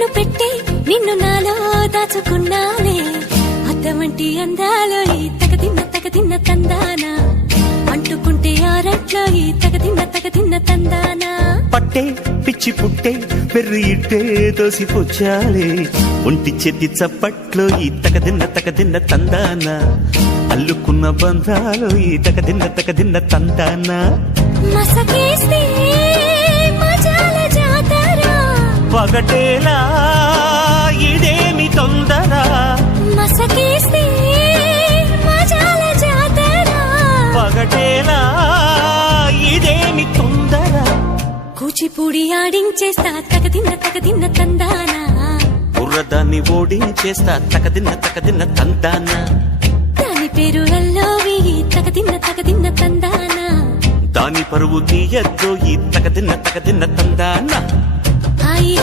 కన్ను పెట్టే నిన్ను నాలో దాచుకున్నానే అద్దమంటి అందాలో ఈ తగదిన్న తందానా అంటుకుంటే ఆరట్లో ఈ తగదిన్న తందానా పట్టే పిచ్చి పుట్టే పెర్రి ఇట్టే దోసిపుచ్చాలే ఒంటి చెట్టి చప్పట్లో ఈ తగదిన్న తందానా అల్లుకున్న బంధాలు ఈ తగదిన్న తందానా మసకేస్తే మజాల జాతర పగటేలా ఇదేమి తొందర మసకేస్తే మజాల జాతర పగటేలా ఇదేమి తొందర కూచిపూడి ఆడించేస్తా తగదిన్న తందానా బుర్రదాన్ని ఓడించేస్తా తగదిన్న తందానా దాని పేరు అల్లోవి తగదిన్న తందానా దాని పరువు తీయద్దు ఈ తగదిన్న తందానా హాయి